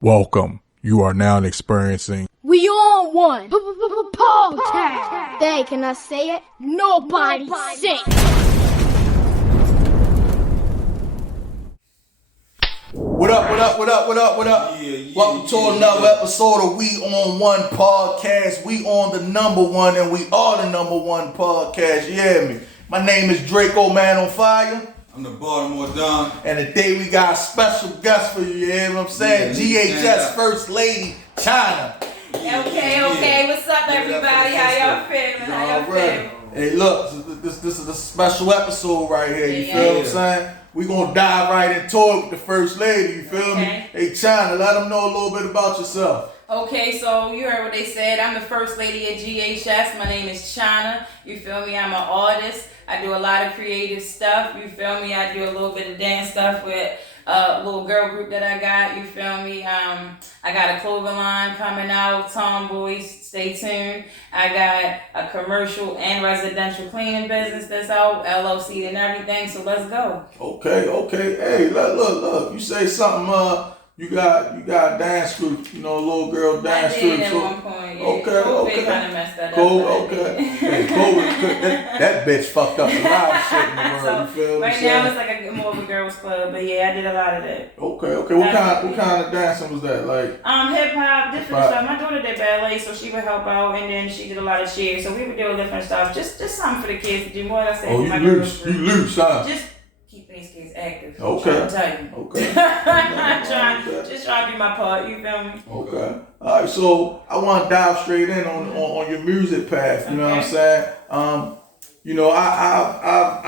Welcome. You are now experiencing We on one podcast. They cannot say it. Nobody say it. What up? Welcome to another episode of We On One Podcast. We on the number one and we are the number one podcast. You hear me? My name is Draco Man on Fire. I'm the Baltimore Don. And today we got a special guest for you, you hear what I'm saying? G.H.S. First Lady, Chyna. Okay. What's up, everybody? How y'all feeling? Hey, look, this is a special episode right here, you feel what I'm saying? We gonna dive right into it with the First Lady, you feel me? Hey, Chyna, let them know a little bit about yourself. Okay, so you heard what they said. I'm the First Lady at G.H.S. My name is Chyna. You feel me? I'm an artist. I do a lot of creative stuff. You feel me? I do a little bit of dance stuff with a little girl group that I got. You feel me? I got a clothing line coming out. Tomboys, stay tuned. I got a commercial and residential cleaning business that's out, LLC and everything. So let's go. Okay. Hey, look. You say something. You got a dance group, a little girl dance group. At one point, yeah. Okay. kind of messed that Cool, up. okay. Hey, COVID, that bitch fucked up a lot of shit in the world. So, you feel right now it's like more of a girls club, but yeah, I did a lot of that. Okay. What kind of dancing was that? Like hip hop, different stuff. My daughter did ballet, so she would help out, and then she did a lot of cheer. So we would do different stuff, just something for the kids to do. More than I said, you loose, huh? Just keeping these kids active. Okay. I'm telling you. Okay. Just trying to do my part. You feel me? Okay. All right. So I want to dive straight in on your music path. You know what I'm saying?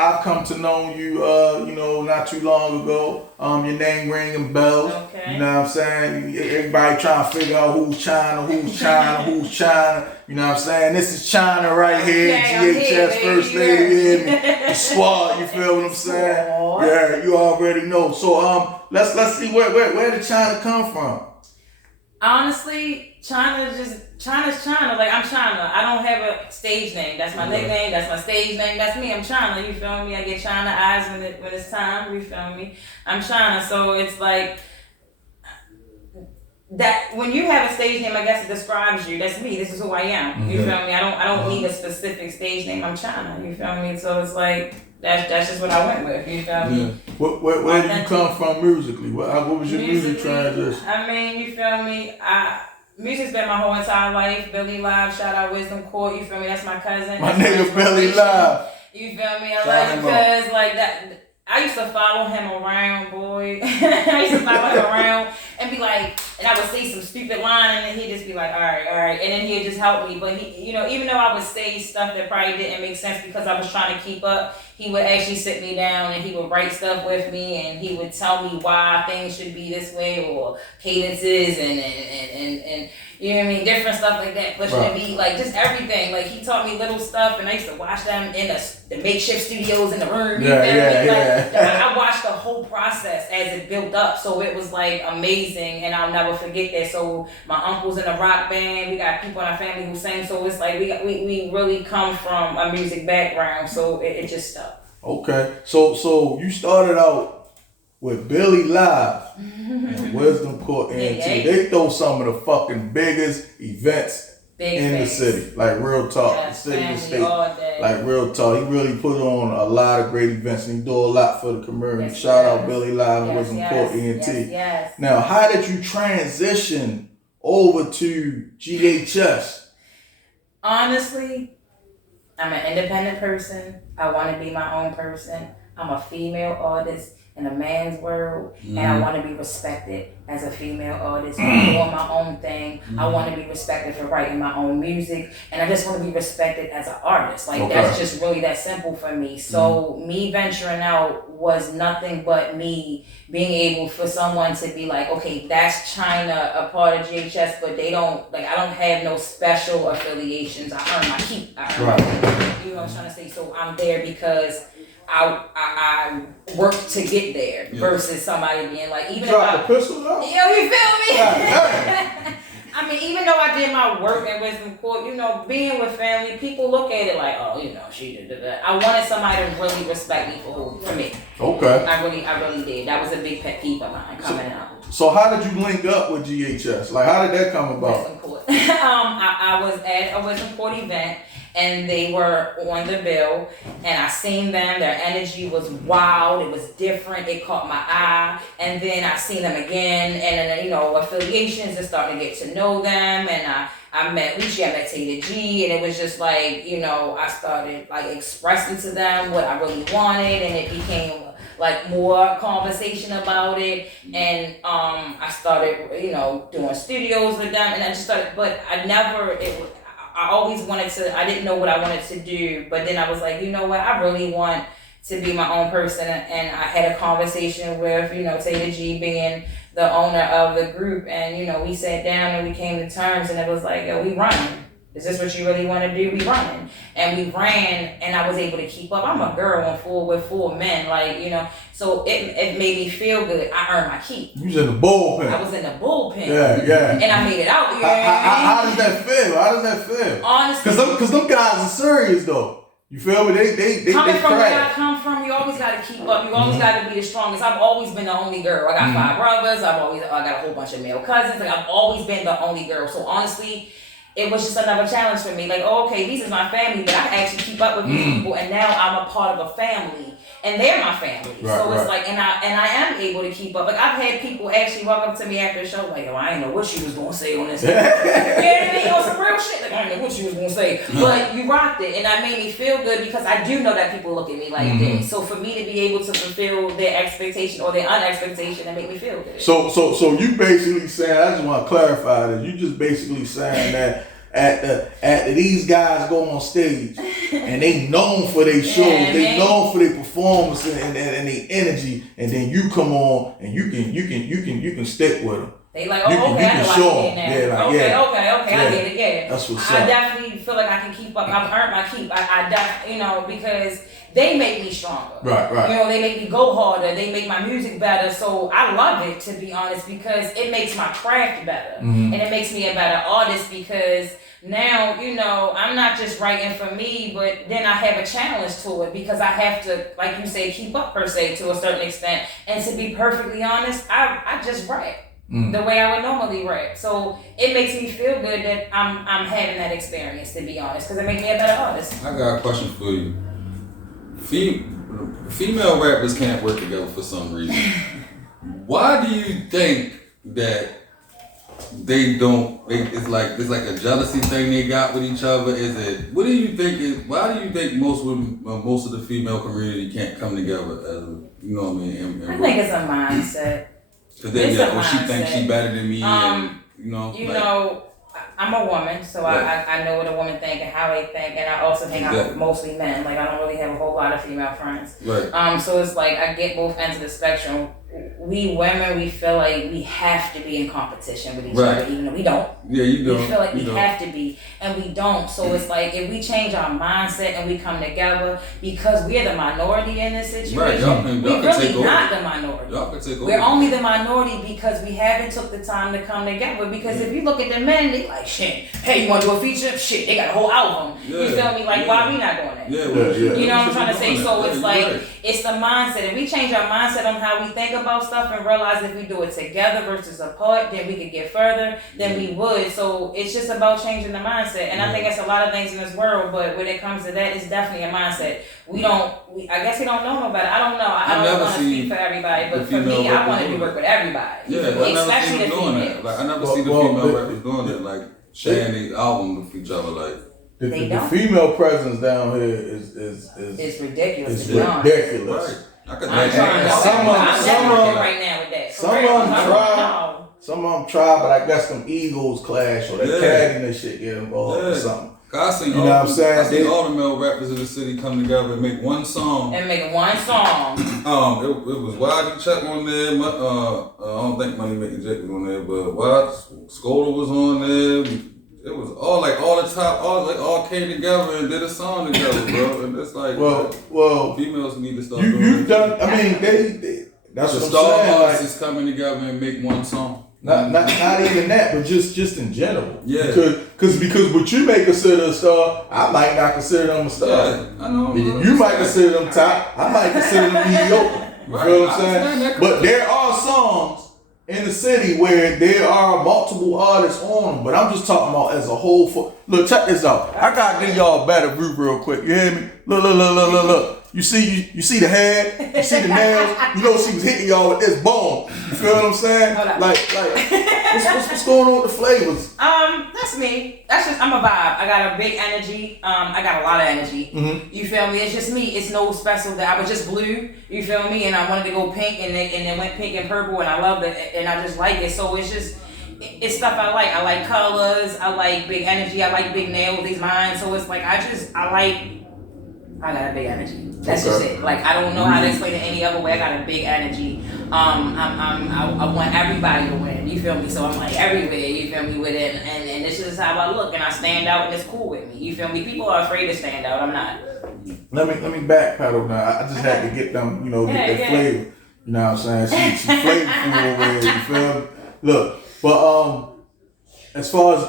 I've come to know you, not too long ago. Your name ringing bells. Okay. You know what I'm saying? Everybody trying to figure out who's Chyna. You know what I'm saying? This is Chyna right here. G.H.S. First Lady, you hear me? The squad, you feel what I'm saying? Yeah, you already know. So let's see where did Chyna come from? Honestly, Chyna's Chyna. Like, I'm Chyna. I don't have a stage name. That's my nickname. That's my stage name. That's me. I'm Chyna. You feel me? I get Chyna eyes when it's time. You feel me? I'm Chyna. So it's like that. When you have a stage name, I guess it describes you. That's me. This is who I am. You feel me? I don't need a specific stage name. I'm Chyna. You feel me? So it's like that's just what I went with. You feel me? Where did you come from musically? What was your music transition? I mean, you feel me? Music's been my whole entire life. Billy Live, shout out Wisdom Court. You feel me? That's my cousin. My nigga Billy Live. You feel me? I love you because like that. I used to follow him around, boy. I used to follow him around and be like, and I would say some stupid line, and then he'd just be like, all right, and then he'd just help me. But he, even though I would say stuff that probably didn't make sense because I was trying to keep up, he would actually sit me down and he would write stuff with me, and he would tell me why things should be this way or cadences and you know what I mean, different stuff like that, pushing the beat, like just everything. Like he taught me little stuff, and I used to watch them in the makeshift studios in the room. I watched the whole process as it built up, so it was like amazing, and I'll never forget that. So my uncle's in a rock band. We got people in our family who sing, so it's like we really come from a music background, so it just stuck. Okay, so you started out with Billy Live and Wisdom Court NT. They throw some of the fucking biggest events in the city. Like real talk. The city and state. Like real talk. He really put on a lot of great events and he do a lot for the community. Shout out Billy Live and Wisdom Court NT. Yes. Now, how did you transition over to G.H.S? Honestly, I'm an independent person. I want to be my own person. I'm a female artist in a man's world, and I want to be respected as a female artist. I'm doing my own thing. I want to be respected for writing my own music, and I just want to be respected as an artist. Like that's just really that simple for me. So me venturing out was nothing but me being able for someone to be like, okay, that's Chyna, a part of G.H.S, but they don't, like, I don't have no special affiliations. I earn my keep. You know what I'm trying to say? So I'm there because I worked to get there versus somebody being like, even drop the pistol out. You feel me? I mean, even though I did my work in Wisdom Court, being with family, people look at it like, oh, she did that. I wanted somebody to really respect me for me. Okay. I really did. That was a big pet peeve of mine coming out. So how did you link up with G.H.S? Like, how did that come about? I was at a Wisdom Court event, and they were on the bill, and I seen them. Their energy was wild. It was different. It caught my eye. And then I seen them again, and then, you know, affiliations and starting to get to know them. And I met Lucy, I met Taylor G, and it was just like, you know, I started like expressing to them what I really wanted, and it became like more conversation about it. And I started, you know, doing studios with them, and I just started, but I always wanted to, I didn't know what I wanted to do, but then I was like, you know what, I really want to be my own person. And I had a conversation with, you know, Taylor G being the owner of the group, and, you know, we sat down and we came to terms, and it was like, yo, we running. Is this what you really want to do? We running. And we ran, and I was able to keep up. I'm a girl with four men, like, you know, so it made me feel good. I earned my keep. You was in the bullpen. I was in the bullpen. Yeah. And I made it out. You know how does that feel? How does that feel? Honestly. Because them guys are serious, though. You feel me? They coming from crash. where I come from, you always got to keep up. You always got to be the strongest. I've always been the only girl. I got 5 brothers. I got a whole bunch of male cousins. Like, I've always been the only girl. So honestly, it was just another challenge for me. Like, oh, okay, these is my family, but I can actually keep up with these people, and now I'm a part of a family, and they're my family. It's like, and I am able to keep up. Like, I've had people actually walk up to me after the show, like, oh, I didn't know what she was gonna say on this. You know what I mean? On some real shit. Like, I didn't know what she was gonna say, but you rocked it, and that made me feel good because I do know that people look at me like this. So for me to be able to fulfill their expectation or their unexpectation, that make me feel good. So you basically saying, I just want to clarify that you just basically saying that after these guys go on stage and they known for their shows, they known for their performance and their energy, and then you come on and you can stick with them. They like, oh, okay, I know I can now. Yeah, okay, I get it, yeah. That's what's I up. definitely feel like I can keep up. I've earned my keep. You know, because they make me stronger. Right. You know, they make me go harder. They make my music better. So I love it, to be honest, because it makes my craft better. And it makes me a better artist because now, you know, I'm not just writing for me, but then I have a challenge to it because I have to, like you say, keep up per se to a certain extent. And to be perfectly honest, I just rap the way I would normally rap. So it makes me feel good that I'm having that experience, to be honest, because it makes me a better artist. I got a question for you. Female rappers can't work together for some reason. Why do you think that they don't? It's like a jealousy thing they got with each other. Is it? What do you think? Why do you think most of the female community can't come together as you know what I mean? I think it's a mindset. Because they she thinks she better than me. And, you know, I'm a woman, so I know what a woman think and how they think, and I also hang out with mostly men. Like, I don't really have a whole lot of female friends. Right. So it's like I get both ends of the spectrum. We women, we feel like we have to be in competition with each other, even though we don't. Yeah, you don't. We feel like we have to be, and we don't. So it's like, if we change our mindset and we come together, because we're the minority in this situation, we're really not the minority. Y'all can take over. We're only the minority because we haven't took the time to come together. Because if you look at the men, they like, shit, hey, you want to do a feature? Shit, they got a whole album. You feel me? Like, why we not doing that? You know what I'm trying to say? So it's like, it's the mindset. If we change our mindset on how we think about stuff and realize if we do it together versus apart, then we could get further than we would. So it's just about changing the mindset. And I think it's a lot of things in this world, but when it comes to that, it's definitely a mindset. I guess we don't know no better. I don't know. I don't want to speak for everybody, but for me, I want to do work with everybody. Especially the females. Like, I never see the female rappers doing that, like sharing these albums with each other, like. The female presence down here is it's ridiculous. It's ridiculous. Right. Some of them try, but I guess them egos clash or that cattiness shit get involved or something. You know what I'm saying? I see all the male rappers in the city come together and make one song. It was Wild Chuck on there. I don't think Money Making Jake was on there, but Wild Scholar was on there. It was all came together and did a song together, bro. And it's like, well, females need to start doing you've done. I mean, they that's the what star I'm saying. artists is coming together and make one song. Not even that, but just in general. Yeah. Because what you may consider a star, I might not consider them a star. Yeah, I know. You might consider them top. I might consider them mediocre. You feel what I'm saying? But there are songs in the city where there are multiple artists on them, but I'm just talking about as a whole. Look, check this out. I gotta give y'all a better view real quick. You hear me? Look. You see the head? You see the nails? You know she was hitting y'all with this bone. You feel what I'm saying? Like, what's going on with the flavors? That's me. That's just, I'm a vibe. I got a big energy. I got a lot of energy. Mm-hmm. You feel me? It's just me. It's no special that I was just blue. You feel me? And I wanted to go pink, and then went pink and purple, and I loved it, and I just like it. So it's just, it's stuff I like. I like colors. I like big energy. I like big nails. These mine. So it's like I got a big energy. That's just it. Like, I don't know how to explain it any other way. I got a big energy. I want everybody to win. You feel me? So I'm like everywhere. You feel me with it, and this is how I look, and I stand out, and it's cool with me. You feel me? People are afraid to stand out. I'm not. Let me backpedal now. I just had to get them, get that flavor. You know what I'm saying? She flavorful over there. You feel me? Look, but as far as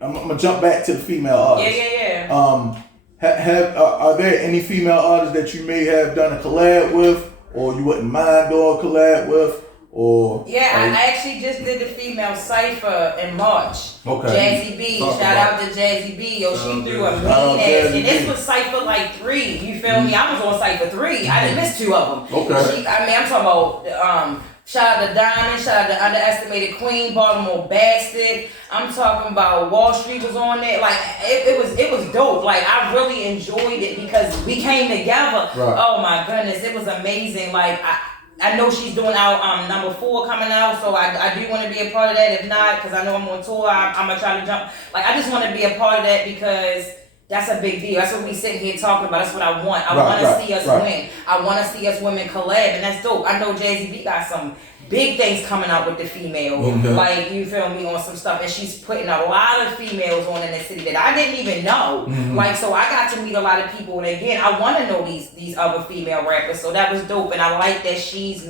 I'm gonna jump back to the female artists. Yeah. Are there any female artists that you may have done a collab with, or you wouldn't mind doing a collab with, or? Yeah, I actually just did the female cipher in March. Okay. Jazzy B, shout out to Jazzy B. Yo, she threw a mean ass, and this was cipher like 3. You feel me? I was on cipher 3. I didn't miss 2 of them. Okay. I'm talking about. Shout out to Diamond, shout out to Underestimated Queen, Baltimore Bastard. I'm talking about Wall Street was on there. Like it was dope. Like I really enjoyed it because we came together. Right. Oh my goodness, it was amazing. Like I know she's doing out number 4 coming out, so I do want to be a part of that. If not, because I know I'm on tour, I'm gonna try to jump. Like I just want to be a part of that because that's a big deal. That's what we sitting here talking about. That's what I want. I want to see us win. I want to see us women collab, and that's dope. I know Jazzy B got some big things coming out with the female. Okay. Like, you feel me, on some stuff. And she's putting a lot of females on in the city that I didn't even know. Mm-hmm. Like, so I got to meet a lot of people. And again, I want to know these other female rappers. So that was dope. And I like that she's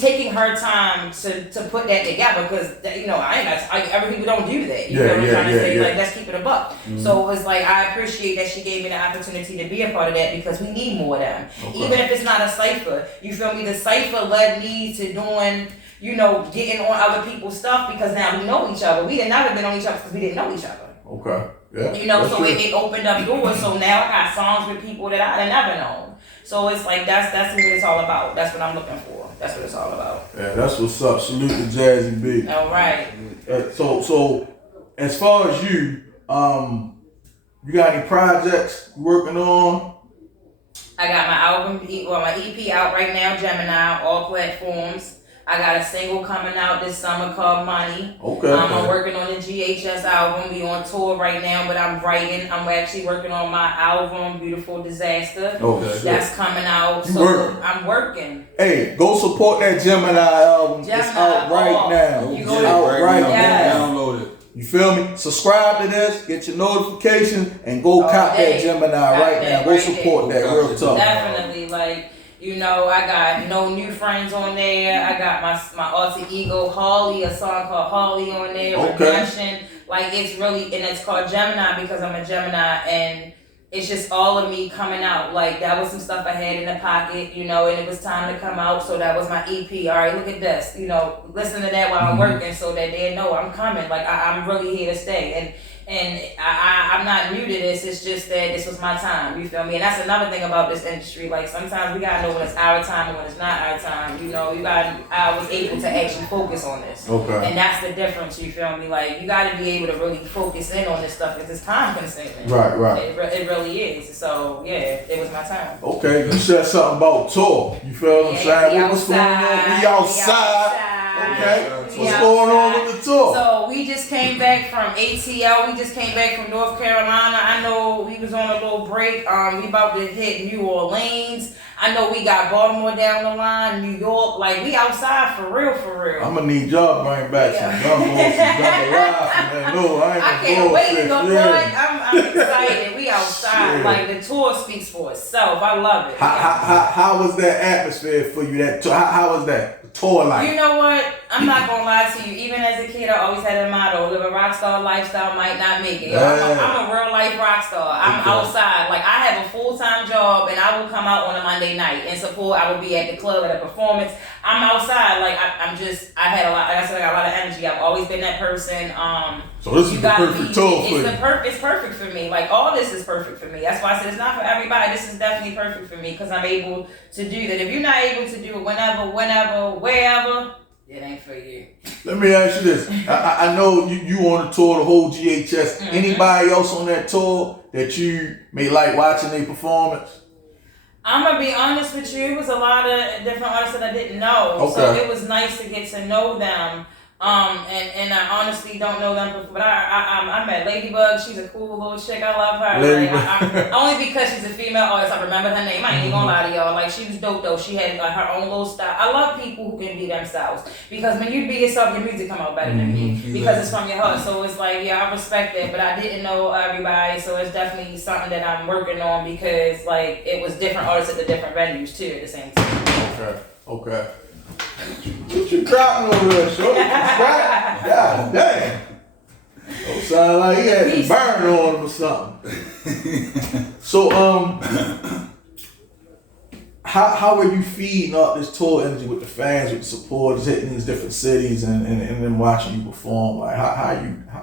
taking her time to put that together. Because, every people don't do that. You know what I'm trying to say? Like, let's keep it a buck. Mm-hmm. So it's like, I appreciate that she gave me the opportunity to be a part of that because we need more of them. Okay. Even if it's not a cipher. You feel me? The cipher led me to doing, getting on other people's stuff because now we know each other. We had never been on each other because we didn't know each other. Okay. Yeah. So it opened up doors. So now I got songs with people that I'd never known. So it's like that's what it's all about. That's what I'm looking for. That's what it's all about. Yeah, that's what's up. Salute to Jazzy B. All right. So as far as you got any projects you working on? I got my album, my EP out right now, Gemini, all platforms. I got a single coming out this summer called Money. Okay. I'm working on the G.H.S. album. We on tour right now, but I'm writing. I'm actually working on my album, Beautiful Disaster. Okay. That's coming out. I'm working. Hey, go support that Gemini album. It's out right now. You go out right now. Yes. Download it. You feel me? Subscribe to this, get your notifications, and go cop that Gemini right now. Go support that real talk. Definitely, I got No New Friends on there. I got my alter ego Harley, a song called Harley on there. Redemption. It's really, and it's called Gemini because I'm a Gemini, and it's just all of me coming out. Like, that was some stuff I had in the pocket, and it was time to come out, so that was my EP. All right, look at this. Listen to that while I'm working so that they know I'm coming. Like, I'm really here to stay. And I'm not new to this. It's just that this was my time. You feel me? And that's another thing about this industry. Like, sometimes we gotta know when it's our time and when it's not our time. I was able to actually focus on this. Okay. And that's the difference. You feel me? Like, you gotta be able to really focus in on this stuff because it's time consuming. Right. It really is. So yeah, it was my time. Okay, you said something about tour. You feel what I'm saying? What's going on? We outside. Okay. What's going on with the tour? So we just came back from ATL. We just came back from North Carolina. I know we was on a little break. We about to hit New Orleans. I know we got Baltimore down the line, New York. Like, we outside for real. I'm gonna need y'all to bring back some jambalaya from that. No, I can't wait to go. I'm excited. We outside. Shit. Like, the tour speaks for itself. I love it. How was that atmosphere for you? How was that tour like? You know what? I'm not gonna lie to you. Even as a kid, I always had a motto: live a rock star lifestyle, might not make it. I'm a real life rock star. I'm outside. Like I have a full-time job, and I will come out on a Monday night and support. I will be at the club at a performance. I'm outside. Like I had a lot. Like I said, I got a lot of energy. I've always been that person. So this is the perfect tour for you. It's perfect for me. Like all this is perfect for me. That's why I said it's not for everybody. This is definitely perfect for me because I'm able to do that. If you're not able to do it whenever, wherever, it ain't for you. Let me ask you this. I know you on the tour, the whole G.H.S. Mm-hmm. Anybody else on that tour that you may like watching their performance? I'm going to be honest with you. It was a lot of different artists that I didn't know. Okay. So it was nice to get to know them. And I honestly don't know them before, but I met Ladybug. She's a cool little chick. I love her. Like, only because she's a female artist, I remember her name. I ain't even gonna lie to y'all. Like she was dope though. She had like her own little style. I love people who can be themselves because when you be yourself, your music come out better than me because it's from your heart. So it's like, yeah, I respect it, but I didn't know everybody. So it's definitely something that I'm working on because like it was different artists at the different venues too at the same time. Okay. What you dropping over there, shorty? God damn. Don't sound like he had to burn on him or something. So, how are you feeding up this tour energy with the fans, with the supporters, hitting these different cities and then watching you perform? Like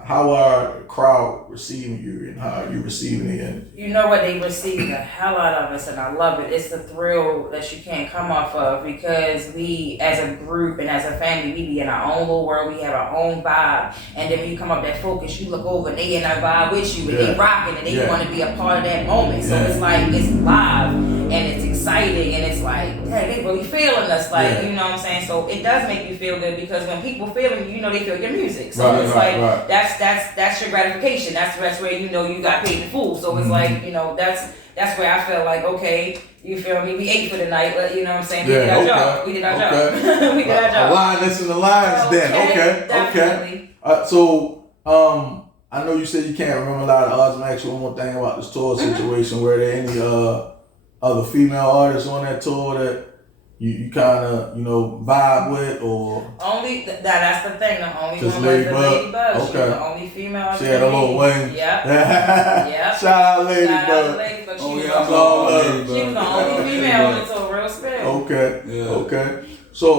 how are the crowd receiving you and how are you receiving the energy? You know what, they receive the hell out of us and I love it. It's the thrill that you can't come off of because we as a group and as a family, we be in our own little world, we have our own vibe. And then when you come up that focus, you look over and they in that vibe with you and they rocking and they want to be a part of that moment. So it's like, it's live and it's exciting and it's like, hey, they really feeling us. Like, you know what I'm saying? So it does make you feel good because when people feeling you, you know they feel your music. So that's your gratification. That's where you know you got paid in full. So it's like, you know, that's where I feel like, okay, you feel me? We ate for the night, but you know what I'm saying? We did our job. We did our job. We did our job. Alliance and alliance then. Okay. So I know you said you can't remember a lot of odds. I'm actually one more thing about this tour situation. Were there any other female artists on that tour that you kind of, you know, vibe with or? Only, that's the thing, the only one was the Ladybug. Okay. She was the only female. She had a little wing. Yep. Yep. Shout out Ladybug. She was the only female on the tour, real spell. Okay. Yeah. Okay. So,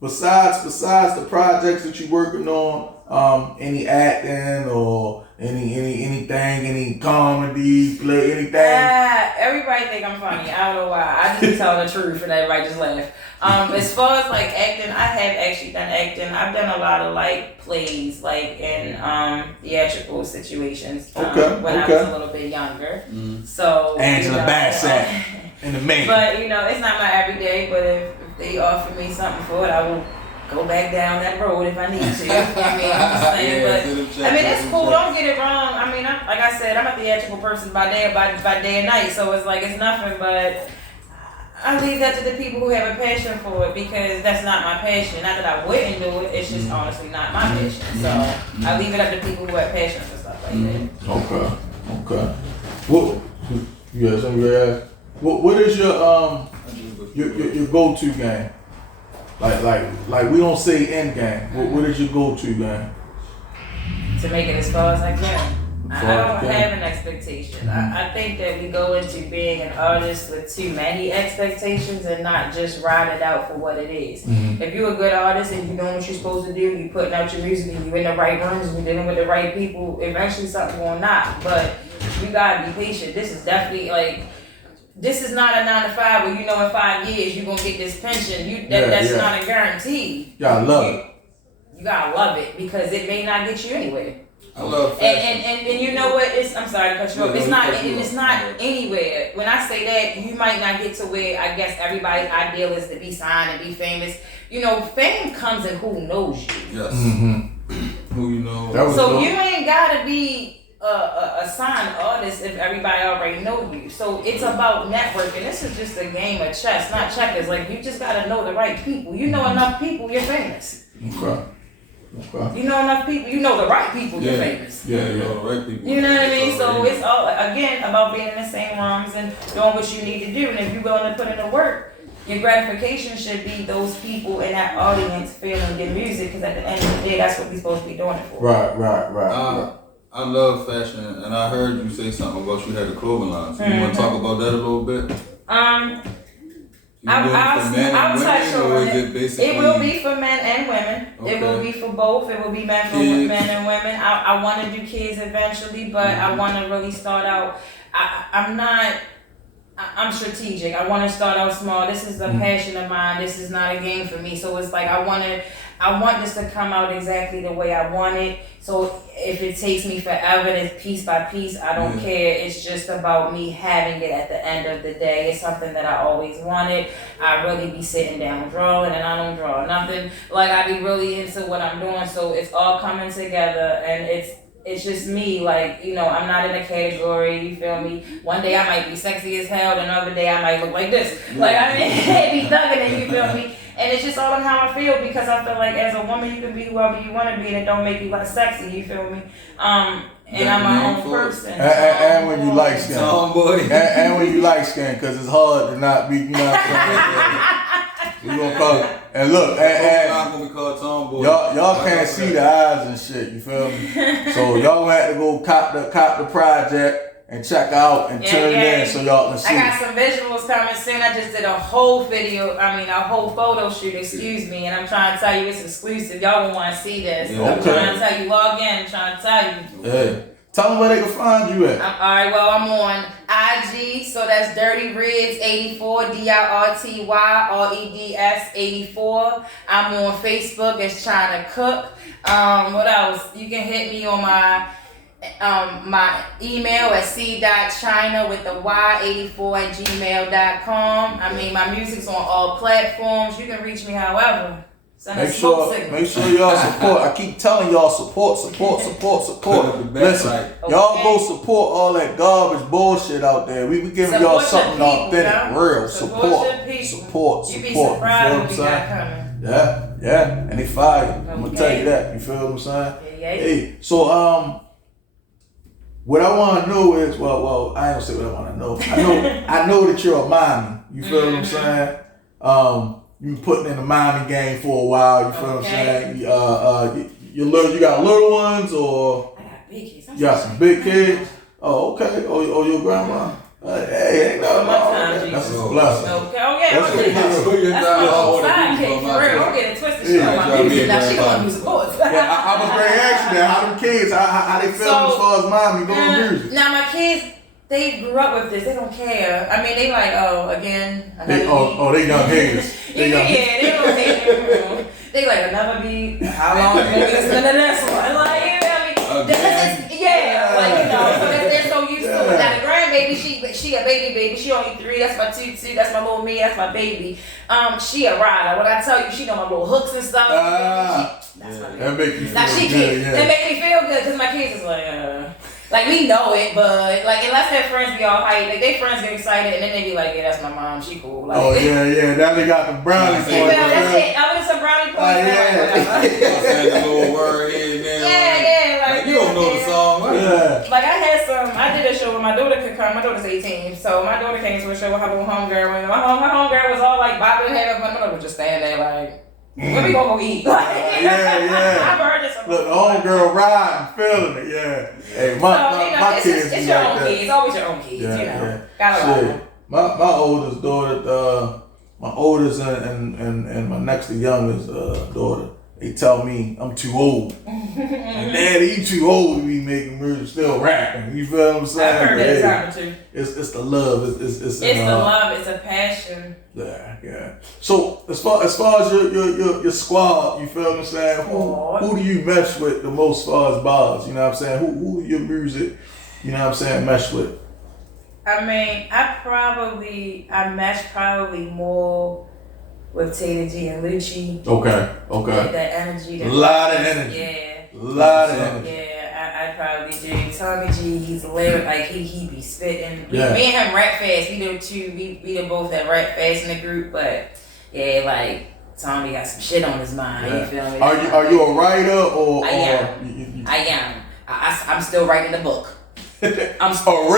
besides the projects that you're working on, any acting or any comedy, play, anything? Everybody think I'm funny. I don't know why. I just be telling the truth and everybody just laugh. As far as like acting, I have actually done acting. I've done a lot of like plays, like in theatrical situations. When I was a little bit younger. So Angela Bassett in the main. But you know, it's not my everyday. But if they offer me something for it, I will go back down that road if I need to. You know what I mean? I'm just saying, but I mean, it's cool. Don't get it wrong. I mean, like I said, I'm a theatrical person by day and night. So it's like, it's nothing but I leave that to the people who have a passion for it because that's not my passion. Not that I wouldn't do it. It's just honestly not my passion. So I leave it up to people who have passion for stuff like that. Okay. What is your go-to game? Like we don't say end game. What is your go-to game? To make it as far as I can. I don't have an expectation. I think that we go into being an artist with too many expectations and not just ride it out for what it is. If you're a good artist and you're doing what you're supposed to do, you're putting out your music and you're in the right rooms and you're dealing with the right people, eventually something will knock. But you gotta be patient. This is definitely like, this is not a 9 to 5 where you know in 5 years you're gonna get this pension. That's not a guarantee. You gotta love it. You gotta love it because it may not get you anywhere. I love fashion. And you know what? I'm sorry to cut you off. It's not anywhere. When I say that, you might not get to where I guess everybody's ideal is to be signed and be famous. You know, fame comes in who knows you. Yes. Who you know. So you ain't gotta be a signed artist if everybody already know you. So it's about networking. This is just a game of chess, not checkers. Like, you just gotta know the right people. You know enough people, you're famous. Okay. You know enough people, you know the right people, you're famous. You know the right people. You know what I mean? So it's all, again, about being in the same rooms and doing what you need to do. And if you're willing to put in the work, your gratification should be those people in that audience feeling your music, because at the end of the day, that's what we're supposed to be doing it for. Right. I love fashion, and I heard you say something about you had a clothing line. So you want to talk about that a little bit? I'll touch on it. It will be for men and women. Okay. It will be for both. It will be meant for men and women. I want to do kids eventually, but I want to really start out. I'm strategic. I want to start out small. This is a passion of mine. This is not a game for me. So it's like I want this to come out exactly the way I want it. So if it takes me forever, it's piece by piece, I don't care. It's just about me having it at the end of the day. It's something that I always wanted. I really be sitting down drawing, and I don't draw nothing. Like, I be really into what I'm doing. So it's all coming together, and it's just me. Like, you know, I'm not in a category, you feel me? One day I might be sexy as hell, another day I might look like this. Like, I mean, it be thugging it, you feel me? And it's just all in how I feel, because I feel like as a woman, you can be whoever you want to be, and it don't make you less sexy, you feel me? And I'm my own person. And when you light skin. And when you light skin, because it's hard to not be, you know what I'm saying? We gonna call it. And look, y'all can't see the eyes and shit, you feel me? So y'all gonna have to go cop the project and check out and turn it in so y'all can see. I got some visuals coming soon. I just did a whole photo shoot, excuse me, and I'm trying to tell you it's exclusive. Y'all won't want to see this. Yeah. I'm trying to tell you, log in, I'm trying to tell you. Hey, tell them where they can find you at. Alright, well, I'm on IG, so that's Dirty Reds 84, DIRTY REDS 84. I'm on Facebook as Chyna Cook. What else? You can hit me on my email at c.chyna with the y84@gmail.com. I mean, my music's on all platforms. You can reach me however. Make sure y'all support. I keep telling y'all support. Listen, y'all go support all that garbage bullshit out there. We giving support y'all something people, authentic, real. Support. You be surprised what we got coming. Yeah, and they fire. I'm gonna tell you that. You feel what I'm saying? Yeah. Hey, so what I want to know is, well, I ain't gonna say what I want to know. I know that you're a mommy. You feel what I'm saying? You been putting in the mommy game for a while. You feel what I'm saying? You got little ones, or I got big kids. You got some big kids. Oh, okay. Oh, your grandma. Hey, ain't nothing wrong. That's a blessing. Okay. Oh yeah. That's my sidekick for real. Don't get it twisted. Now she gonna do sports. Yeah, I was very asking that. How them kids? How they feel as far as mommy doing music? Now my kids, they grew up with this. They don't care. I mean, they like, again. They young haters. They don't hate. They like another beat. How long are we listening to this one? Like, you know what I mean? Like, you know, so they're so used to it. Now the grandbaby, she a baby. She only 3. That's my tutu. That's my little me. That's my baby. She a rider. When I tell you, she know my little hooks and stuff. That's my baby. That make you feel good. That make me feel good, because my kids is like we know it, but like unless their friends be all hype, like their friends get excited and then they be like, yeah, that's my mom, she cool. Like, now they got the brownie points. That's it. I want some brownie points. The little word here and there. Like you don't know the song. Like I did a show where my daughter could come. My daughter's 18, so my daughter came to a show with her little homegirl. When my homegirl was all like bobbing her head up, my mother was just standing there like, when we gonna go eat? I've heard this. Look, the homegirl riding, feeling it, yeah. Hey, my kids it's your own kids. It's always your own kids, you know. Gotta my oldest daughter, my oldest and my next to youngest daughter, they tell me I'm too old. And Daddy, you too old to be making music, still rapping. You feel what I'm saying? I've heard that too. It's the love. It's the love. It's a passion. Yeah. So as far as your squad, you feel what I'm saying? Who do you mesh with the most as far as bars? You know what I'm saying? Who your music, you know what I'm saying, mesh with? I mean, I mesh probably more with Taylor G and Lucci. Okay. That energy. A lot of energy. Yeah. A lot of energy. Yeah, I probably do. Tommy G, he's lyric, like he be spitting. Yeah. Me and him rap fast. We do too. We do both that rap fast in the group, but yeah, like Tommy got some shit on his mind. Yeah. You feel me? Are you a writer or? I am. I'm still writing the book. I'm still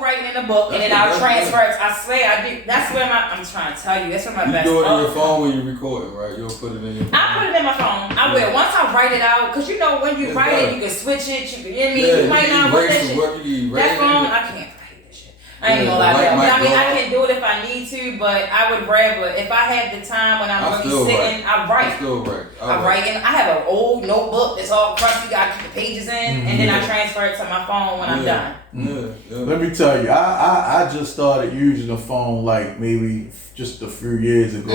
writing in the book, and then I'll transfer it. I swear I do. That's where I'm trying to tell you. That's where my best. You do it in your phone when you record it, right? You'll put it in your phone. I put it in my phone. I will. Once I write it out, because you know when you write it, you can switch it. You can, you might not want that shit. That phone, I can't. I ain't gonna lie to you. I mean, I can do it if I need to, but I would rather, if I had the time when I'm really sitting, I write. I write. And I have an old notebook that's all crusty, gotta keep the pages in, and then I transfer it to my phone when I'm done. Let me tell you, I just started using the phone like maybe just a few years ago.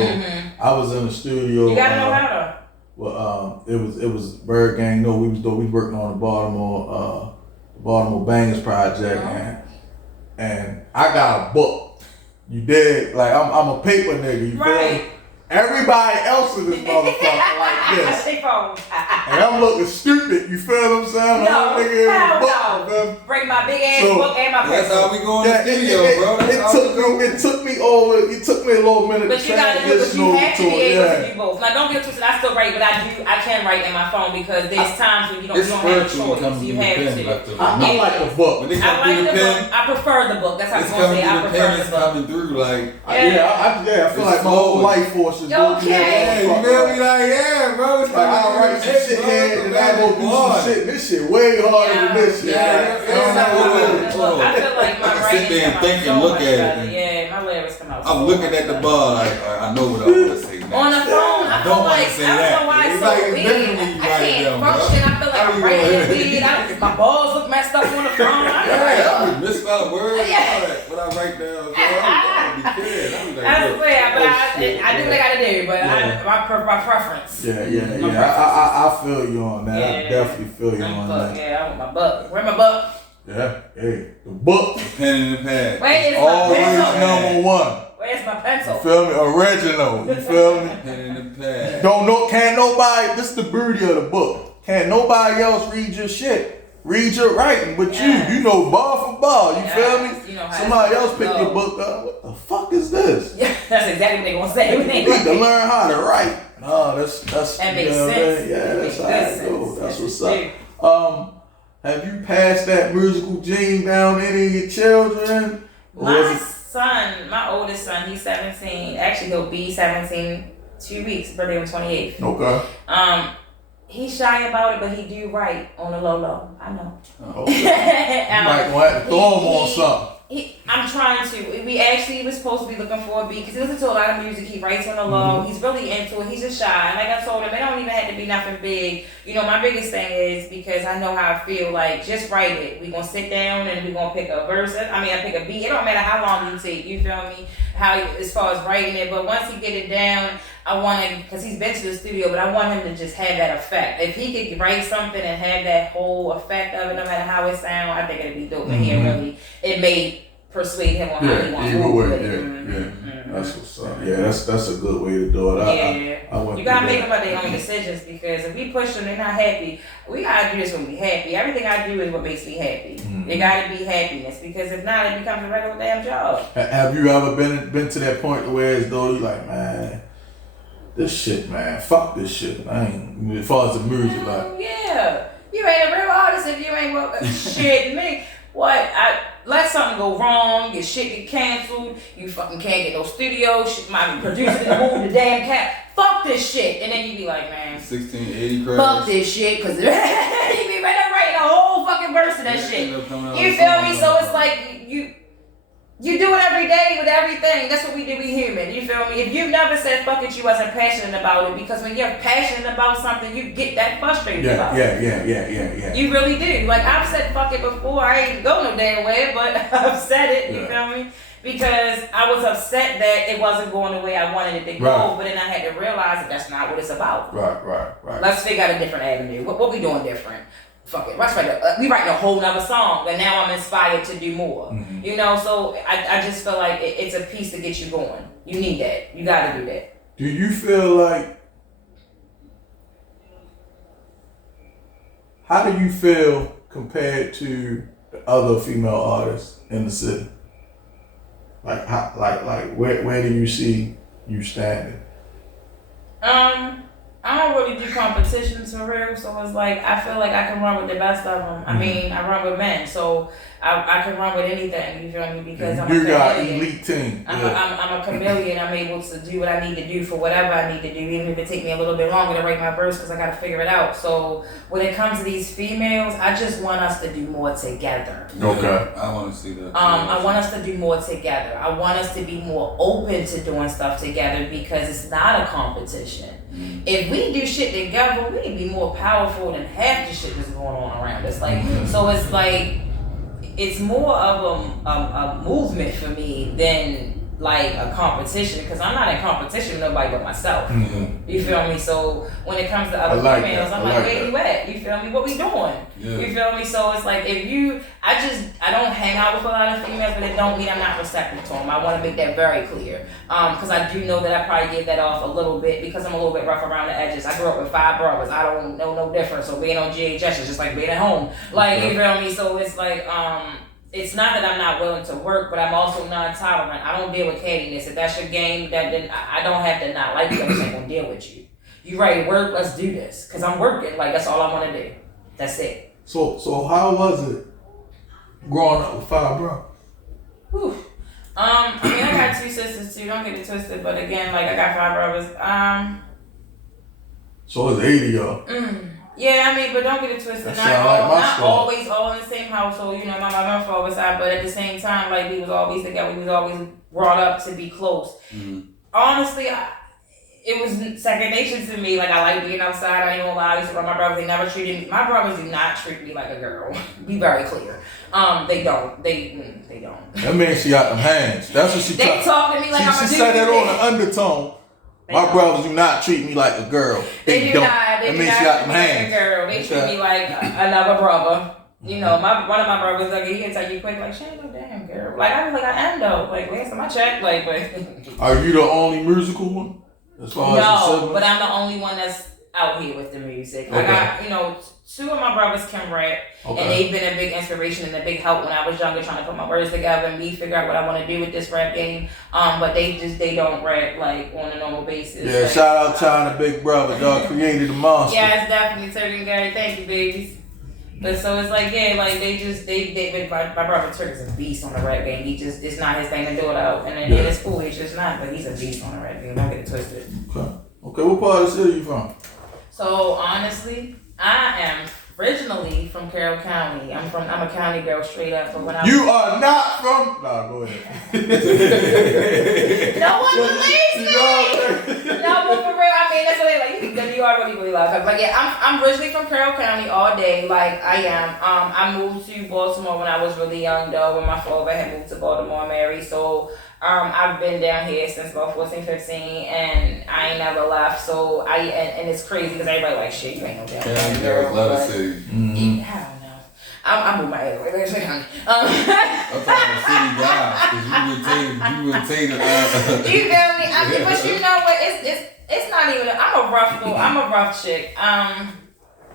I was in the studio. You gotta know how to. Well, it was Bird Gang. No, we was working on the Baltimore Bangers project, and I got a book. You did, like I'm a paper nigga. You feel me? Everybody else in this motherfucker like this. And I'm looking stupid. You feel what I'm saying? No, hell no. Bring my big ass book and my pencil. That's how we go in the studio, bro. It took me a little minute but to you gotta do what you have to be it. able to do both. Now don't get twisted. I still write, but I can write in my phone because there's times when you don't have a choice. You have to. I like the book. I like the book. I prefer the book. That's how I'm gonna say. I prefer the book. Coming through like I feel like my whole life force is okay. You feel me? Like, yeah, bro. It's like I'll write some shit here and I go do some shit. This shit way harder than this shit. I feel like my writing sit there and think and look at it. Yeah, my lyrics come out. I'm looking at the bar like I know what I want to say now. On the phone, I feel like I don't know why it's so weird. I can't function. I feel like I'm writing weird. My balls look messed up on the phone. I misspell words. What I write down. I swear, but I do what I gotta do, but my preference. I feel you on that. I definitely feel you on that. Yeah, I want my book. Where my book? Yeah, hey, the book. The pen and the pad. Where is always my pencil? number one. Where's my pencil? You feel me? Original. You feel me? Pen and the pad. Can't nobody, this is the beauty of the book. Can't nobody else read your shit. Read your writing, but you know bar for bar. You feel me? You know somebody else pick your book up. What the fuck is this? Yeah, that's exactly what they gonna say. You need to learn how to write. No, that's that makes sense. Yeah, that's how it goes. That's what's up. Have you passed that musical gene down to any of your children? My son, my oldest son, he's 17. Actually, he'll be 17 2 weeks. Birthday on 28th. Okay. He's shy about it, but he do write on the low. I know. Okay. You might want to throw him on something. I'm trying to. We actually was supposed to be looking for a beat because he listens to a lot of music. He writes on the low. He's really into it. He's just shy. And like I told him, it don't even have to be nothing big. You know, my biggest thing is because I know how I feel. Like, just write it. We're gonna sit down and we're gonna pick a verse. I pick a beat. It don't matter how long you take. You feel me? How as far as writing it, but once he get it down, I want him because he's been to the studio, but I want him to just have that effect. If he could write something and have that whole effect of it, no matter how it sound, I think it'd be dope. And he really, it may persuade him on how he wants to move with it. That's what's up. Yeah, that's a good way to do it. You gotta make them about their own decisions because if we push them, they're not happy. We gotta do this when we happy. Everything I do is what makes me happy. It gotta be happiness because if not, it becomes a regular damn job. Have you ever been to that point where as though you're like, man, this shit, man, fuck this shit. I ain't as far as the music, like. Yeah, you ain't a real artist if you ain't shit me. What? Let something go wrong, your shit get canceled, you fucking can't get no studio, shit might be produced in the movie, the damn cat. Fuck this shit. And then you be like, man, 1680 crash. fuck this shit, cause you be right there writing a whole fucking verse of that shit. You feel me? So it's like you do it every day with everything. That's what we do. We human. You feel me? If you never said fuck it, you wasn't passionate about it. Because when you're passionate about something, you get that frustrated about it. Yeah. You really do. Like I've said fuck it before. I ain't go no damn way, but I've said it. You feel me? Because I was upset that it wasn't going the way I wanted it to go. Right. But then I had to realize that that's not what it's about. Right. Let's figure out a different avenue. What we doing different? Fuck it. We writing a whole nother song, and now I'm inspired to do more. You know, so I just feel like it's a piece to get you going. You need that. You got to do that. Do you feel like? How do you feel compared to the other female artists in the city? Like where do you see you standing? I don't don't really do competitions for real, so it's like I feel like I can run with the best of them. I mean, I run with men, so I can run with anything. You feel me? Because I'm you got elite team. I'm a chameleon. I'm able to do what I need to do for whatever I need to do, even if it take me a little bit longer to write my verse because I got to figure it out. So when it comes to these females, I just want us to do more together. Okay. I want to see that. I want us to do more together. I want us to be more open to doing stuff together because it's not a competition. If we do shit together, we can be more powerful than half the shit that's going on around us. Like, so it's like, it's more of a movement for me than like a competition because I'm not in competition with nobody but myself. You feel me? So when it comes to other females, I'm like, where you at? You feel me? What we doing? Yeah. You feel me? So it's like I don't hang out with a lot of females, but it don't mean I'm not receptive to them. I want to make that very clear because I do know that I probably gave that off a little bit because I'm a little bit rough around the edges. I grew up with 5 brothers. I don't know no difference. So being on G.H.S is just like being at home. Like, you feel me? So it's like, it's not that I'm not willing to work, but I'm also non-tolerant. I don't deal with cattiness. If that's your game, then I don't have to not like you. I'm just not gonna deal with you. You ready to work? Let's do this. Cause I'm working. Like that's all I want to do. That's it. So how was it growing up with 5 brothers? Whew. I mean, I got 2 sisters too. Don't get it twisted. But again, like I got 5 brothers. So it's 80 y'all. Yeah, I mean, but don't get it twisted. Not always all in the same household. You know, my father's side, but at the same time, like we was always together. We was always brought up to be close. Honestly, it was second nature to me. Like I like being outside. I ain't gonna lie. I used to run my brothers. They never treated me. My brothers do not treat me like a girl. Be very clear. They don't. They don't. That means she got them hands. That's what she. They talk to me like I'm a dude. She said that on an undertone. My brothers do not treat me like a girl. They do not. They do not treat me like a girl. They treat me like another brother. You know, one of my brothers, like, he can tell you quick, like, she ain't no damn girl. Like, I was like, I am though. Like, last time I checked, like, but. Are you the only musical one? As far no, but I'm the only one that's out here with the music. Okay. I got, 2 of my brothers can rap, and they've been a big inspiration and a big help when I was younger, trying to put my words together and me figure out what I want to do with this rap game. But they don't rap like on a normal basis. Yeah, like, shout out Chyna, big brother, dog, created the monster. Yeah, it's definitely Turk and Gary. Thank you, babies. But so it's like, yeah, like my brother Turk is a beast on the rap game. It's not his thing to do it out. And then it's cool, it's just not, but he's a beast on the rap game. Don't get it twisted. Okay, what part of the city you from? So honestly, I am originally from Carroll County. I'm a county girl straight up. But when you are not from. Nah, go ahead. No one believes me. No, but for real, I mean that's what they like. You are really loud. Like yeah, I'm originally from Carroll County all day. Like I am. I moved to Baltimore when I was really young though. When my father had moved to Baltimore, married. So. I've been down here since about 14, 15, and I ain't never left. So and it's crazy because everybody like, shit, you ain't no damn girl. Love the city. I don't know. I moved my head away. I'm talking city guys because you would take it. You feel me? But you know what? It's not even. I'm a rough chick.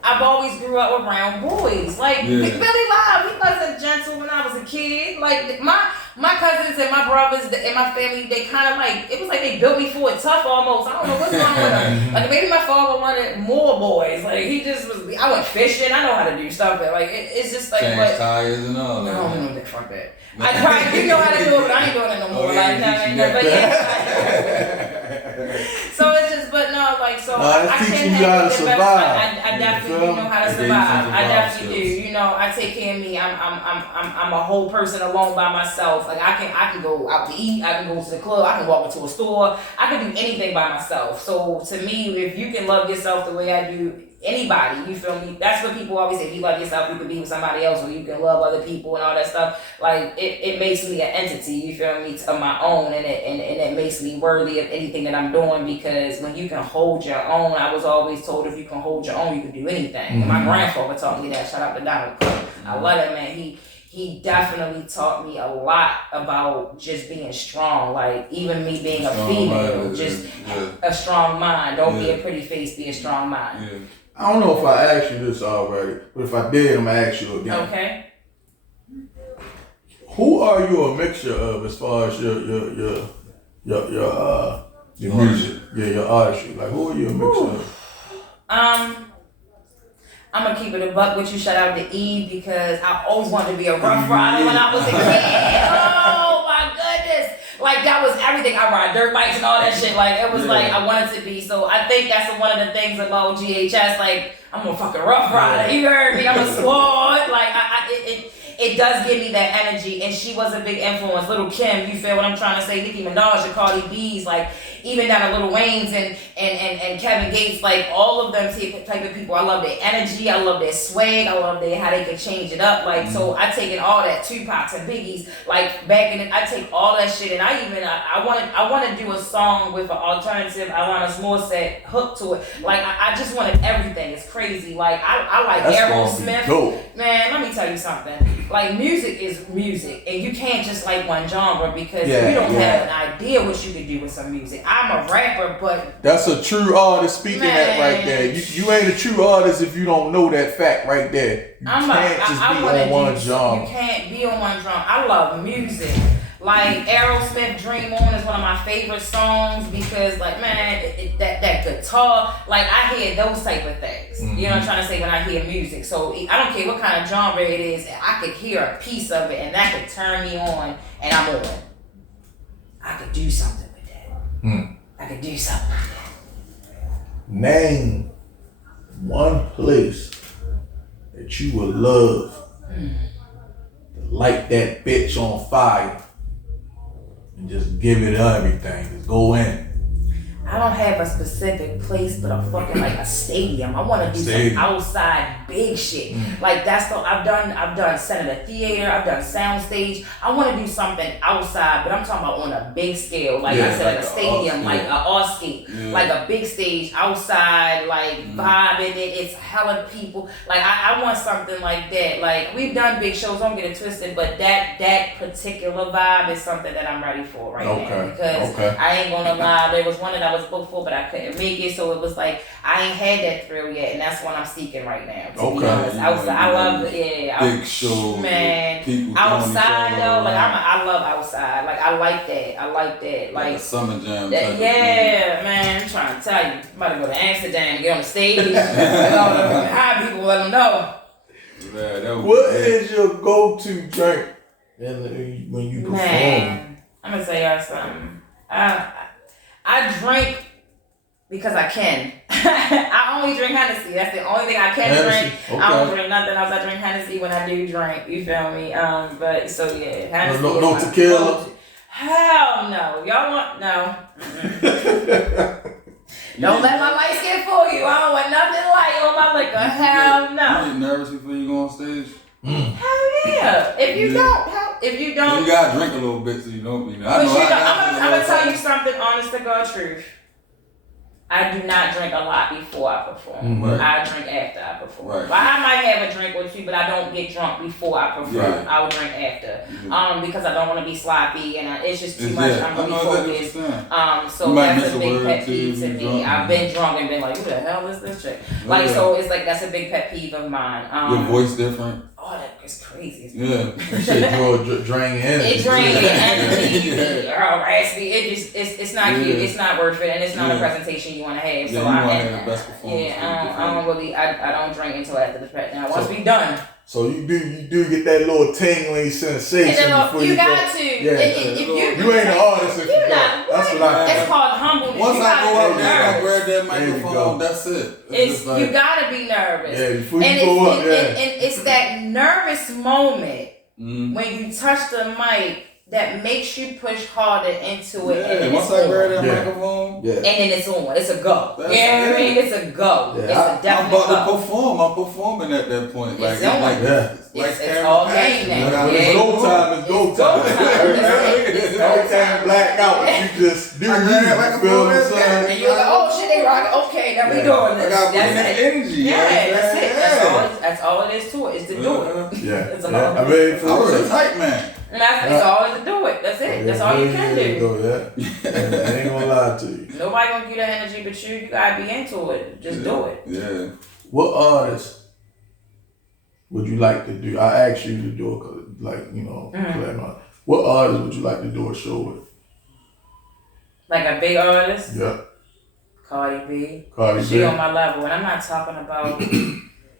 I've always grew up around boys. Like Billy Live, he wasn't gentle when I was a kid. Like my cousins and my brothers and my family, they kind of like, it was like they built me for it tough almost. I don't know what's wrong with them. Like maybe my father wanted more boys. Like he just was, I went fishing. I know how to do stuff. But like it's just like change tires and all that. No, fuck that. I tried, you know how to do it, but I ain't doing it no more. But yeah. So it's just, but no, like, so I can't have the best. I definitely know how to survive. I definitely do. You know, I take care of me. I'm a whole person alone by myself. Like I can go out to eat. I can go to the club. I can walk into a store. I can do anything by myself. So to me, if you can love yourself the way I do, anybody, you feel me? That's what people always say. If you love yourself, you can be with somebody else, or you can love other people and all that stuff. Like it makes me an entity, you feel me, of my own, and it makes me worthy of anything that I'm doing, because when you can hold your own, I was always told if you can hold your own, you can do anything. Mm-hmm. And my grandfather taught me that. Shout out to Donald. I love that man. He definitely taught me a lot about just being strong. Like, even me being a female, a strong mind. Don't be a pretty face, be a strong mind. Yeah. I don't know if I asked you this already, but if I did, I'm going to ask you again. Okay. Who are you a mixture of as far as your music? Yeah, your artistry. Like, who are you a mixture of? I'm gonna keep it a buck with you. Shout out to Eve because I always wanted to be a rough rider when I was a kid. Oh my goodness. Like that was everything. I ride dirt bikes and all that shit. Like it was like I wanted to be. So I think that's one of the things about G.H.S. Like I'm a fucking rough rider. You heard me? I'm a squad. Like it does give me that energy, and she was a big influence. Little Kim, you feel what I'm trying to say? Nicki Minaj and Cardi B's, like even down to Lil Wayne's and Kevin Gates, like all of them type of people. I love their energy. I love their swag. I love how they can change it up. Like so, I taken all that Tupac's and Biggie's. Like back in, I take all that shit, and I want to do a song with an alternative Alanis Morissette hook to it. Like I just wanted everything. It's crazy. Like I like Aerosmith. Man, let me tell you something. Like music is music, and you can't just like one genre because you don't have an idea what you can do with some music. I'm a rapper, but that's a true artist speaking that right there. You ain't a true artist if you don't know that fact right there. You can't just be on one genre. You can't be on one genre. I love music. Like Aerosmith "Dream On" is one of my favorite songs because like man, that guitar, like I hear those type of things. You know what I'm trying to say when I hear music. So I don't care what kind of genre it is, I could hear a piece of it and that could turn me on and I'm on. I could do something with that. I could do something with that. Name one place that you would love to light that bitch on fire. And just give it everything. Just go in. I don't have a specific place, but I'm fucking like a stadium. I want to do some outside big shit. Like that's the I've done Senator Theater. I've done Soundstage. I want to do something outside, but I'm talking about on a big scale. Like I said, like a stadium, like an Oscar, like a big stage outside, like vibing it. It's hella people. Like I want something like that. Like we've done big shows. Don't get it twisted, but that particular vibe is something that I'm ready for right now because I ain't gonna lie. There was one that I was booked for, but I couldn't make it, so it was like I ain't had that thrill yet, and that's what I'm seeking right now. To be honest, outside, I love big show, man. People outside though, like I love outside. Like I like that. Like a summer jam. Man. I'm trying to tell you, I'm about to go to Amsterdam and get on the stage. High people, let them know. Man, what is your go-to drink when you perform? Man, I'm gonna tell y'all something. I drink because I can. I only drink Hennessy. That's the only thing I can drink. I don't drink nothing else. I drink Hennessy when I do drink. You feel me? But so yeah, Hennessy. No tequila. Hell no. Y'all want no? Don't let my light skin fool you. I don't want nothing light on my liquor. Hell no. You get nervous before you go on stage? Hell yeah. If you don't, you gotta drink a little bit so you don't be. I'm gonna tell you something, honest to God truth. I do not drink a lot before I perform. I drink after I perform. Well, I might have a drink or two, but I don't get drunk before I perform. I will drink after, because I don't want to be sloppy and it's just too much. I'm gonna be focused. So that's a big pet peeve to me. I've been drunk and been like, who the hell is this chick? Like, so it's like that's a big pet peeve of mine. Your voice different. Oh, that is crazy. Shit drain energy. It drains energy. Raspy. It's not cute. It's not worth it, and it's not a presentation you want to have. So the best performance. I don't drink until after the prep. Now once we done. So you do get that little tingling sensation before you got to. You ain't an artist if you don't. That's what I think. It's called humbleness. Once I go up there, I grab that microphone. That's it. You gotta be nervous. Yeah, before you go up there. And it's that nervous moment when you touch the mic that makes you push harder into it. And once I grab that microphone, and then it's on. It's a go. You know what I mean? It's a go. Yeah. It's a definite go. I'm about to perform. I'm performing at that point. It's all game now. It's go time. It's go time. Every time black out, you just do you. Feel what I'm saying? And you're like, oh shit, they rocking. Okay, now we doing this. I got that energy. That's it. That's all it is to it. Is to do it. Yeah. I mean, I was a tight man. And it's always to do it. That's it. That's all you can do. I ain't gonna lie to you. Nobody gonna give that energy but you. You gotta be into it. Just do it. Yeah. What artist would you like to do? I asked you to do it, like, what artist would you like to do a show with? Like a big artist? Yeah. Cardi B. Cardi She B. on my level, and I'm not talking about.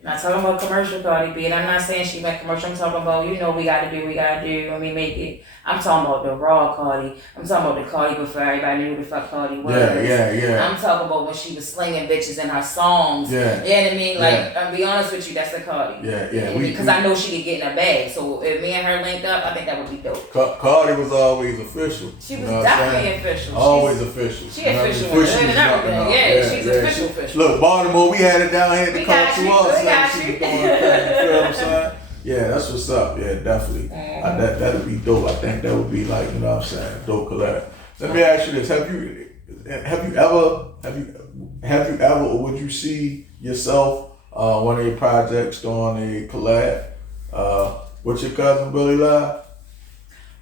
Not talking about commercial Cardi B, and I'm not saying she went commercial. I'm talking about, we gotta do, and we make it. I'm talking about the raw Cardi. I'm talking about the Cardi before everybody knew who the fuck Cardi was. Yeah. I'm talking about when she was slinging bitches in her songs. Yeah. You know what I mean? Like, I'll be honest with you, that's the Cardi. Yeah. Because I know she could get in a bag. So if me and her linked up, I think that would be dope. Cardi was always official. She was definitely official. Always official. She official with it and everything. Yeah, she's official. Look, Baltimore, we had it down here at the culture. We got you. You feel what I'm saying? Yeah, that's what's up. Yeah, definitely. That'd be dope. I think that would be like, you know what I'm saying, dope collab. Let me ask you this: Have you ever, or would you see yourself one of your projects doing a collab with your cousin Billy Live?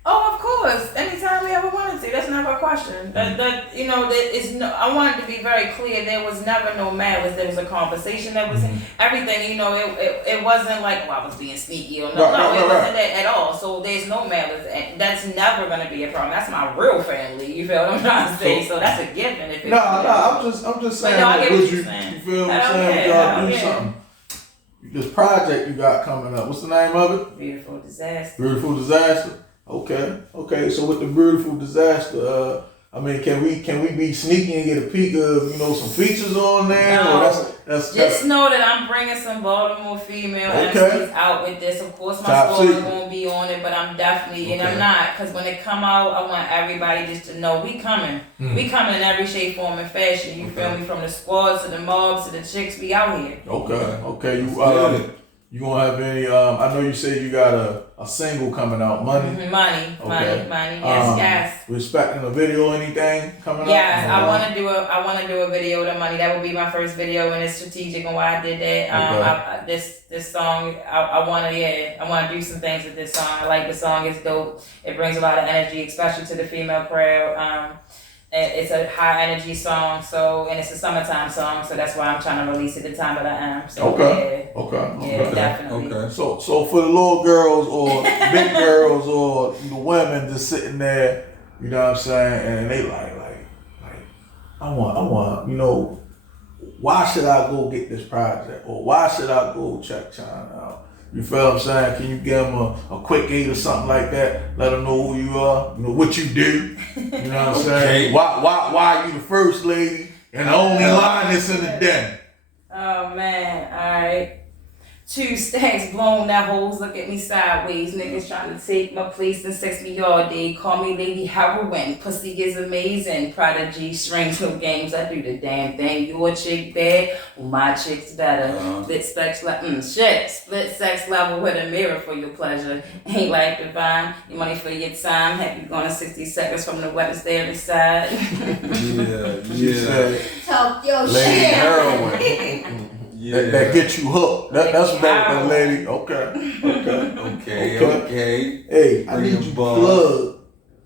Oh, of course. Anytime we ever wanted to. That's never a question. That is no. I wanted to be very clear. There was never no malice. There was a conversation. There was everything. It wasn't like, I was being sneaky or no. It wasn't that at all. So there's no malice. And that's never gonna be a problem. That's my real family. You feel what I'm trying to say? So that's a given. If I'm just saying. You feel what I'm saying? Y'all do something. This project you got coming up. What's the name of it? Beautiful Disaster. Beautiful Disaster. Okay. So with the Beautiful Disaster, can we be sneaky and get a peek of some features on there? No. Or that's know that I'm bringing some Baltimore female MCs out with this. Of course, my score is gonna be on it, but I'm definitely and I'm not, because when it come out, I want everybody just to know we coming. We coming in every shape, form, and fashion. You feel me? From the squads to the mobs to the chicks, we out here. Okay. You gonna have any? I know you said you got a single coming out, Money. Money. Yes. We expecting a video or anything coming out? Yes, I want to do a video with the Money. That would be my first video, and it's strategic on why I did that. This song, I want to do some things with this song. I like the song. It's dope. It brings a lot of energy, especially to the female crowd. It's a high energy song, and it's a summertime song, so that's why I'm trying to release it the time that I am. So, Okay. Yeah, definitely. Okay. So for the little girls or big girls or the women just sitting there, you know what I'm saying, and they like I want, why should I go get this project, or why should I go check Chyna out? You feel what I'm saying? Can you give them a quick aid or something like that? Let them know who you are, what you do. You know what I'm saying? Why you the first lady and the only line that's in the den? Oh man, all right. 2 stacks blown, that hoes look at me sideways. Niggas trying to take my place and sex me all day. Call me Lady Heroin. Pussy is amazing. Prodigy, strings, no games. I do the damn thing. Your chick bad, well, my chick's better. Split sex level with a mirror for your pleasure. Ain't like divine. Your money for your time. Have you gone 60 seconds from the Wednesday every side? Yeah. Talk your Lady shit. Heroin. That get you hooked. That's what that lady. Okay. Hey, I need you to plug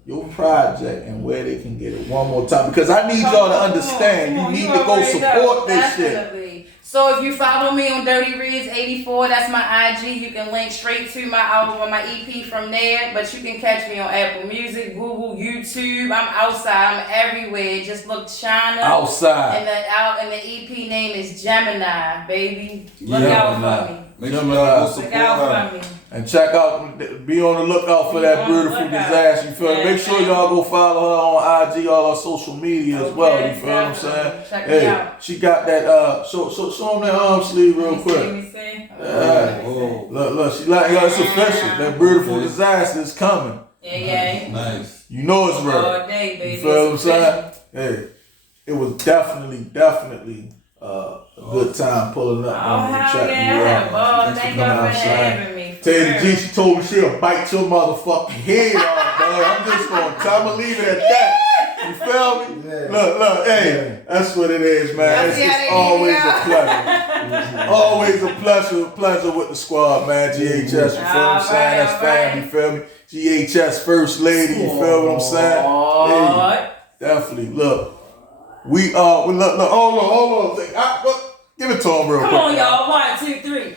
your project and where they can get it one more time, because I need y'all to understand. You need to go support this shit. So if you follow me on Dirty Riz 84, that's my IG. You can link straight to my album or my EP from there. But you can catch me on Apple Music, Google, YouTube. I'm outside. I'm everywhere. Just look Chyna. Outside. And the EP name is Gemini, baby. Look out for me. Make sure y'all go Look out for me. And check out, be on the lookout for that Beautiful Disaster. You feel me? Make sure y'all go follow her on IG, all her social media as well. You feel what I'm saying? Check it out. She got that. Show them that arm sleeve real quick. Let me see. Look, she like it's official. That Beautiful Disaster is coming. Yeah. Nice. You know it's real. All day, baby. You feel what I'm saying? Hey, it was definitely a good time pulling up on the track. Thank you for having me. Taylor G, she told me she'll bite your motherfucking head off, dog. I'm just gonna leave it at that. You feel me? Yeah. Look, hey, that's what it is, man. It's just always a pleasure. Always a pleasure with the squad, man. G.H.S, you feel what I'm saying? That's family, you feel me? G.H.S first lady, you feel what I'm saying? Hey, definitely. Look, we hold on. Give it to him real quick. Come on, y'all. 1, 2, 3.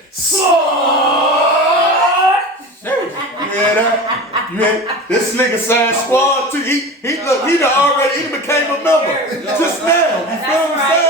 You hear that? This nigga signed squad too. He became a member just now. You feel what I'm saying?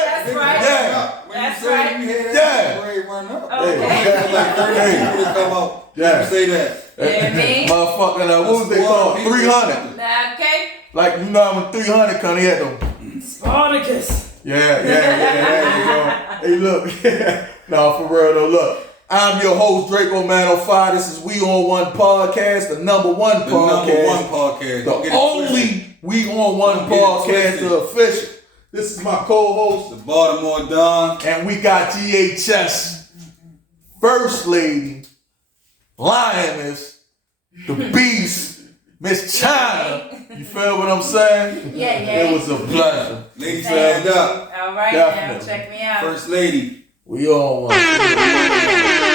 say you had that grade run up. Okay. Like 30 people that come out. Yeah. Say that. Yeah, me. Motherfucking, what was they called? 300. Okay. Like, you know when 300 come, he had them. Spartacus. Yeah. There you go. Hey, look. No, for real though, look. I'm your host, Draco Man 05. This is We On One Podcast, the number one podcast. The only We On One podcast, the official. This is my co-host, the Baltimore Don. and we got G.H.S, First Lady, Lioness, the Beast, Miss Chyna. You feel what I'm saying? Yeah. It was a pleasure. Ladies, stand up. All right, Definitely. now check me out. First Lady. We on one.